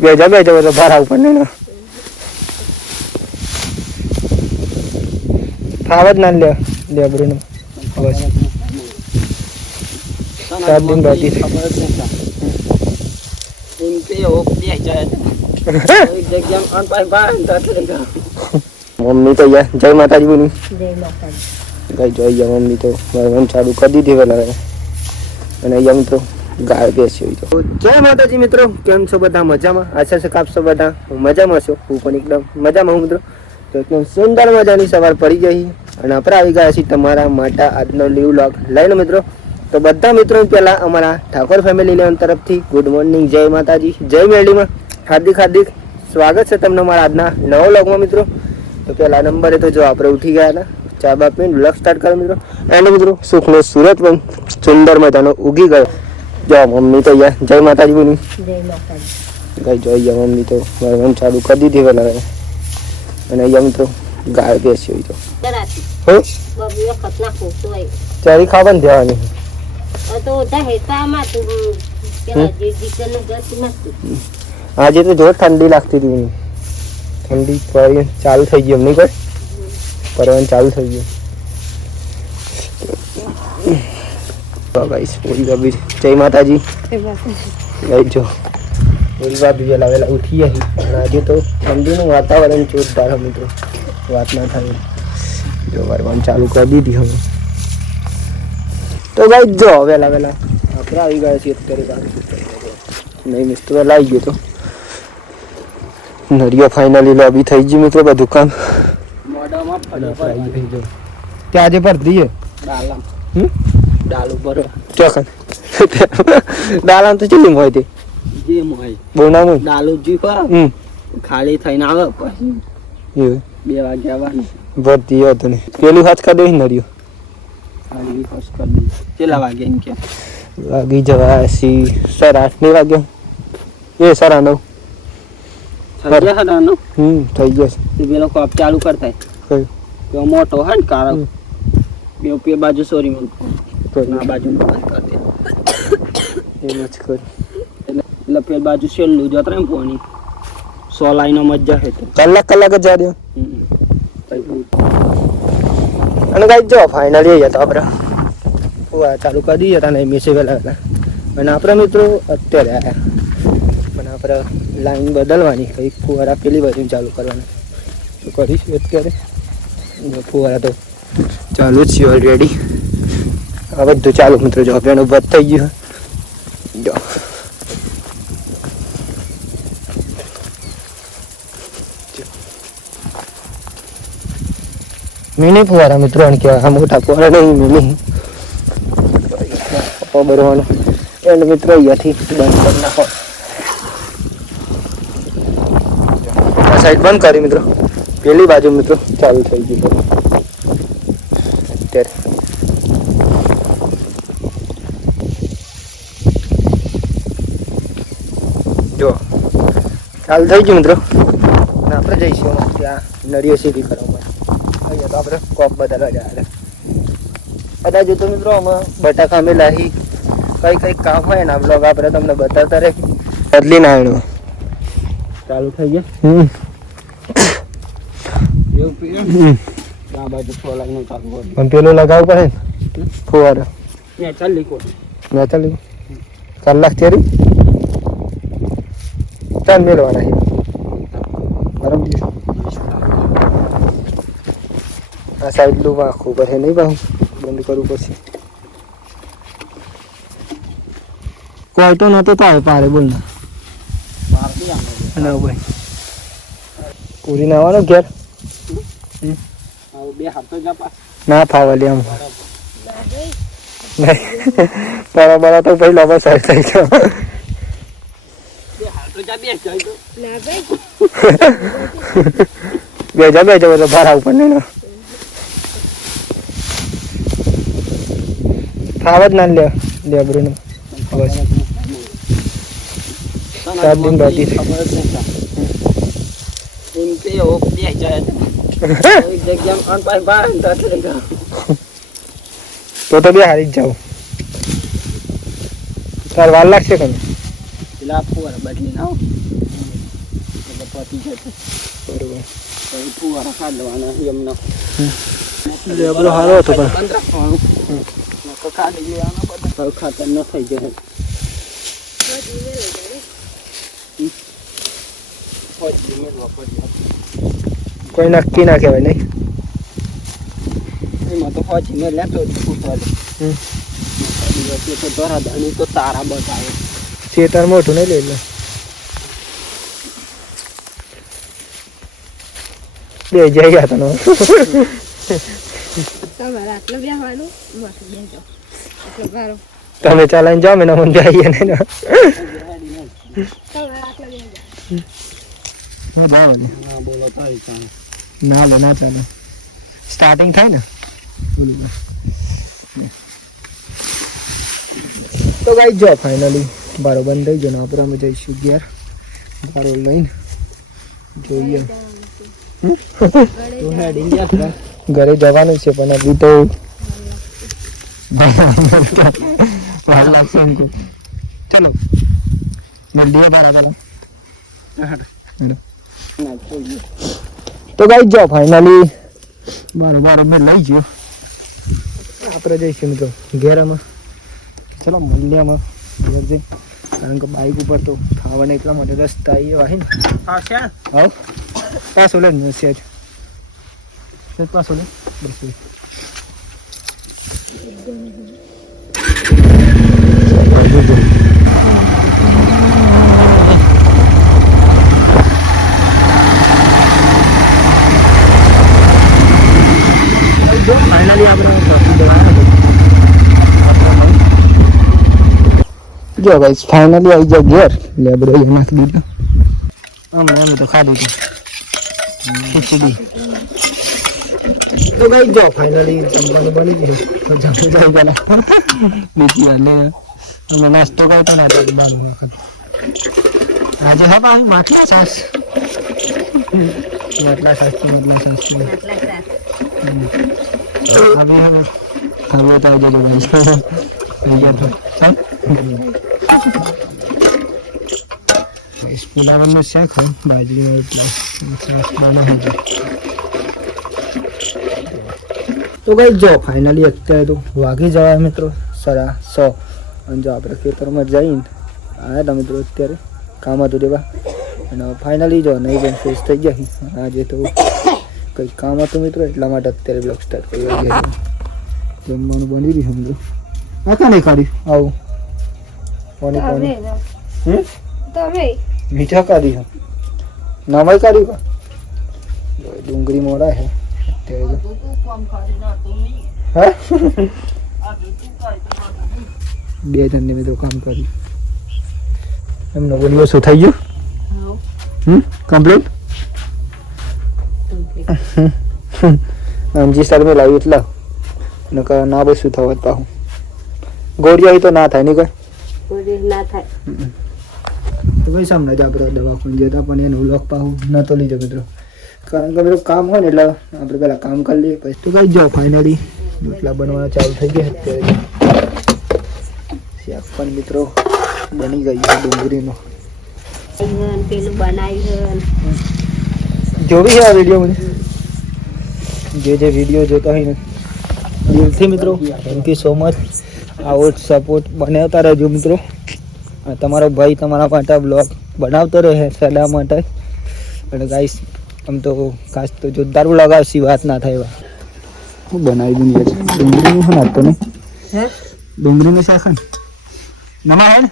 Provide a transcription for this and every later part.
બેજા તો બહાર આવું પણ નહીં ખાવ જ ના લેબરું બસ 7 दिन બાકી મમ્મી તો જય માતાજી બોલી કઈ જોઈ મમ્મી તો ચાલુ કરી દીધી પેલા અને અહીંયા મિત્રો ગાય બેસી તો જય માતાજી મિત્રો, કેમ છો બધા? મજામાં? આશા છે કાપશો બધા મજામાં છો. હું પણ એકદમ મજામાં હું મિત્રો. તો એકદમ સુંદર મજાની સવાર પડી ગઈ અને આપણે આવી ગયા છીએ તમારા માટે આજનો લીવ વ્લોગ લઈને મિત્રો. તો બધા મિત્રો પહેલા અમારા ઠાકોર ફેમિલી લેવન તરફથી ગુડ મોર્નિંગ, જય માતાજી, જય મેરડીમાં હાર્દિક સ્વાગત છે તમને મારા આજના નવો વ્લોગમાં મિત્રો. તો પહેલા નંબરે તો જો આપણે ઉઠી ગયા હતા, ચા બા પીને વ્લોગ સ્ટાર્ટ કર્યો મિત્રો. એન્ડ મિત્રો સુખનો સુરત પણ સુંદર મજાનો ઉગી ગયો. જો મમ્મી તો જય માતાજી બોલી કઈ જોઈ મમ્મી તો ચાલુ કરી દીધી પેલા અને અહીંયા મિત્રો ગાય બેસી હોય તો ચારી ખાવાની દેવાની આજે તો જો ઠંડી લાગતી હતી, ઠંડી ચાલુ થઈ ગઈ એમની કોઈ પરવાનું ચાલુ થઈ ગયું. જય માતાજી જો ભાભી વેલા ઉઠી ગયા અને આજે તો ઠંડીનું વાતાવરણ જોરદાર મિત્રો, વાત ના થાય જો વારવાનું ચાલુ કરી દીધી હવે. તો ભાઈ જો વેલા આપણે આવી ગયા છીએ અત્યારે નહીં મિસ્ટર વેલા આવી ગયો તો નરિયો ફાઇનલી લોબી થઈ ગઈ મિત્રો. બધું કામ ત્યાં આજે પર દઈએ ડાલ ઉપર ચોખા ડાલામ તો ચેલી હોય તે જે મોય બોના મોય ડાલુ જીવા ખાલી થઈને આવે પછી એ 2 વાગે આવવાનું ભરતી હતો ને પેલી હાથ કા દઈ નરિયો ખાલી હોશ કરી દી. કેટલા વાગે એમ કે વાગી જવા સી 8:30 ની વાગે એ 9:30 થઈ ગયા હડાનો થઈ ગયા છે. પેલો કોપ ચાલુ કરતા કઈ તો મોટો હન કાળો બે પે બાજુ સોરી મન ના બાજુ બંધ કરી દે એમ જ કર એટલે પેલ બાજુ છેલ્લું જો ત્રણ પોણી 100 લાઈનો મજા હે તો કલાક જ જા દે. અને ગાઈ જો ફાઇનલી આવ્યા તો આપણે ફુવા ચાલુ કરી દઈએ હતા ને મેસે વેલા અને આપણે મિત્રો અત્યારે આવ્યા પણ આપણે લાઈન બદલવાની કઈ ફુવારા પેલી બાજુ ચાલુ કરવાની તો કરીશું અત્યારે. ફુવારા તો ચાલુ જ છે ઓલરેડી. આ બધું ચાલુ મિત્રો જો આપણે બંધ થઈ ગયું જો મિની ફુવારા મિત્રો અને કહેવાય આ મોટા ફુવારા નહીં મિની બરવાનું એન્ડ મિત્રો અહીંયાથી બંધ કરી નાખો. આ સાઈડ બંધ કરી મિત્રો, પેલી બાજુ મિત્રો ચાલુ થઈ ગયું અત્યારે. જો ચાલુ થઈ ગયું મિત્રો અને આપણે જઈશું ત્યાં નળિયો સીધી કરવા માટે. અહીંયા તો આપણે કોપ બદલવા જાય બધા જો તો મિત્રો આમાં બટાકા મેં લાવી કઈ કામ હોય ને આ બ્લોગ આપણે તમને બતાવતા રહે. બદલી ના આવ્યો ચાલુ થઈ ગયા પણ પેલું લગાવવું પડે ને ફુવારો ચાલી કલાક તેરી ચાલ મેળવાના છે બરાબર. આ સાઈડ નું આખું પડે નહીં ભાવ બંધ કરવું પછી કોઈ તો નતો તો આવે પારે બોલ ના ભાઈ પૂરી ના આવવાનો ઘેર ના ફાવલી આમ બરાબર તો ભાઈ લાંબા સાઈડ થઈ ગયો બેજા તો બહાર આવું પણ નહીં ખાવ જ ના લેબરું બસ 7 दिन બાકી તો બે હારી જ જાવ તાર વાર લાગશે કે પેલા ફુવારા બદલી ના એટલે પતી જશે. બરોબર. પછી ફુવારા ખાઈ લેવાના એમના લેબડો સારો હતો પણ બંધ રાખવાનું. ખાલી લેવાના બધા ખાતર ન થઈ જાય. કોઈ નક્કી ના કહેવાય નહીં. એમાં તો હોજી મેં લેતો ફૂટવાલે તો ધરાદાણી તો તારા બતાવે. ખેતર મોટું નહીં લઈ લે. બે જઈ ગયા તને તમે ચાલાઈને જાઓ ને મને જઈએ ને બોલો થાય ચાલે ના લે ના ચાલે. સ્ટાર્ટિંગ થાય ને તો ગાઈ જો ફાઇનલી બારો બંધ થઈ ગયો ને આપણે અમે જઈશું ઘેર બારો લઈને જોઈએ. ઘરે જવાનું છે પણ હજી તો ચલો મળીએ બરાબર. તો ગાઈ જાઓ ફાઇનલી બારો મેં લઈ ગયો. આપણે જઈશું મિત્રો ઘેરામાં. ચલો મળીએ આમાં ઘેર જઈ, કારણ કે બાઇક ઉપર તો ખાવાના એટલા માટે રસ્તા એવા છે ને. હા પાછો લે ને સેજ પાછો લે બસ. ફાઇનલી આપણે જો ગાઈસ ફાઇનલી આવી જાય ઘેર. લેબડો નાખી દીધો. અમે તો ખાધું હતું ખીચડી. તો ગાઈસ જો ફાઇનલી જમવાનું બની ગયું. તો જમી જાય પેલા બીજી વાર લે અમે નાસ્તો કર્યો તો નાટક બંધ. આજે હા ભાઈ માટલા છાસ માટલા છાસ હવે તો આવી જજો ભાઈ. પુલાવનું શાક હોય બાજરીનું એટલે છાસ બનાવી દે. તો ભાઈ જો ફાઇનલી અત્યારે તો વાગી જવાય મિત્રો 6:30. અને જો આપણે ખેતરમાં જઈને આવ્યા હતા મિત્રો અત્યારે કામ હતું તેવા. અને ફાઇનલી જો નહીં પણ ફ્રેશ થઈ ગયા. આજે તો કંઈક કામ હતું મિત્રો એટલા માટે અત્યારે બ્લોગ સ્ટાર્ટ કરવા ગયા. જમવાનું બની રહ્યું મિત્રો. આખા નહીં કાઢ્યું આવું પાણી પાણી મીઠા કાઢ્યું નવાઈ કાઢ્યું કા ડુંગળી મોડા છે અત્યારે. હા 2 જણને મેં તો કામ કર્યું. એમનો બોલ્યો શું થઈ ગયું? કમ્પ્લીટ અંજી સર મેં લાવ્યું એટલા નકર ના બસ શું થવા પાહું ગોળિયા તો ના થાય નહીં કોઈ ના થાય. તો ભાઈ સામે જ આપણે દવાખાને જતા પણ એનું લોક પાહું નતો લીધો મિત્રો, કારણ કે બધું કામ હોય ને એટલે આપણે પેલા કામ કરી લઈએ પછી. તો કઈ જાઓ ફાઇનલી રોટલા બનવાના ચાલુ થઈ ગયા અત્યારે. શાક પણ મિત્રો બની ગયું છે ડુંગળીનું. પેલું બનાવ્યું જોવી છે આ વિડીયો મને જે વિડીયો જોતા હોય ને દિલથી મિત્રો થેન્ક યુ સો મચ. આવો સપોર્ટ બનાવતા રહેજો મિત્રો. તમારો ભાઈ તમારા માટે બ્લોગ બનાવતો રહે સદા માટે. અને ગાઈસ આમ તો ખાસ તો જોરદાર લગાવશી વાત ના થાય એવા હું બનાવી દઉં. ડુંગળીનું શું નાખતો નહીં ડુંગળીનું શાક નમા હે ને.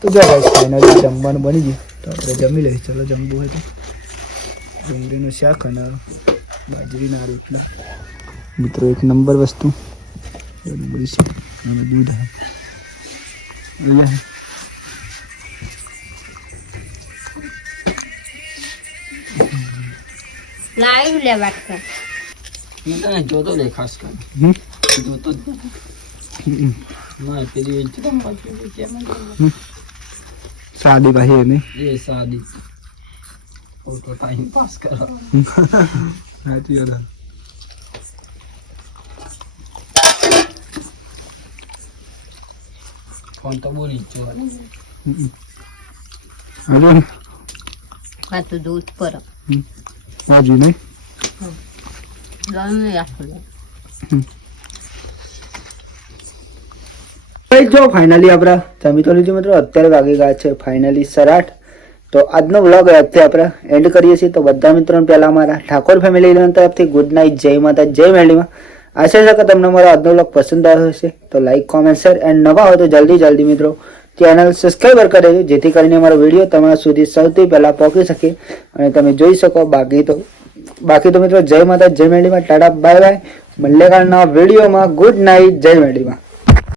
તો જો ગાઈસ ફાઇનલી જમવાનું બની ગયું તો આપણે જમી લઈએ. ચલો જમવું હોય તો ડુંગળીનું શાક અને બાજરીના રોટલા મિત્રો એક નંબર વસ્તુ. ડુંગળી શાક અને દૂધ લાઈવ લે વાત કર. જોતો લે ખાસ કર જોતો જ ના પેલી સાદી ભાઈ નહીં એ સાદી ફોટો ટાઈમ પાસ કરો. સાચી વાત. ફોન તો બોલી જ જો હાલો આ તો દૂધ પર હાજી નહીં ગમે આખું જો ફાઇનલી આપણા જમી તો લીધું મિત્રો. અત્યારે વાગી ગયા છે ફાઇનલી 8:30. તો આજનો વ્લોગ આજથી આપણે એન્ડ કરીએ છીએ. તો બધા મિત્રોને પહેલા અમારા ઠાકોર ફેમિલી તરફથી ગુડ નાઇટ, જય માતા, જય મેરડીમાં. આશા છે કે તમને મારો આજનો વ્લોગ પસંદ આવ્યો હશે. તો લાઈક, કોમેન્ટ, શેર એન્ડ નવા હોય તો જલ્દી મિત્રો ચેનલ સબસ્ક્રાઈબર કરી દેજો, જેથી કરીને અમારો વિડીયો તમારા સુધી સૌથી પહેલાં પહોંચી શકે અને તમે જોઈ શકો. બાકી તો મિત્રો જય માતા, જય મેરડીમાં. Tata, bye bye. મળે કાલના વિડીયોમાં. ગુડ નાઇટ, જય મેરડીમાં.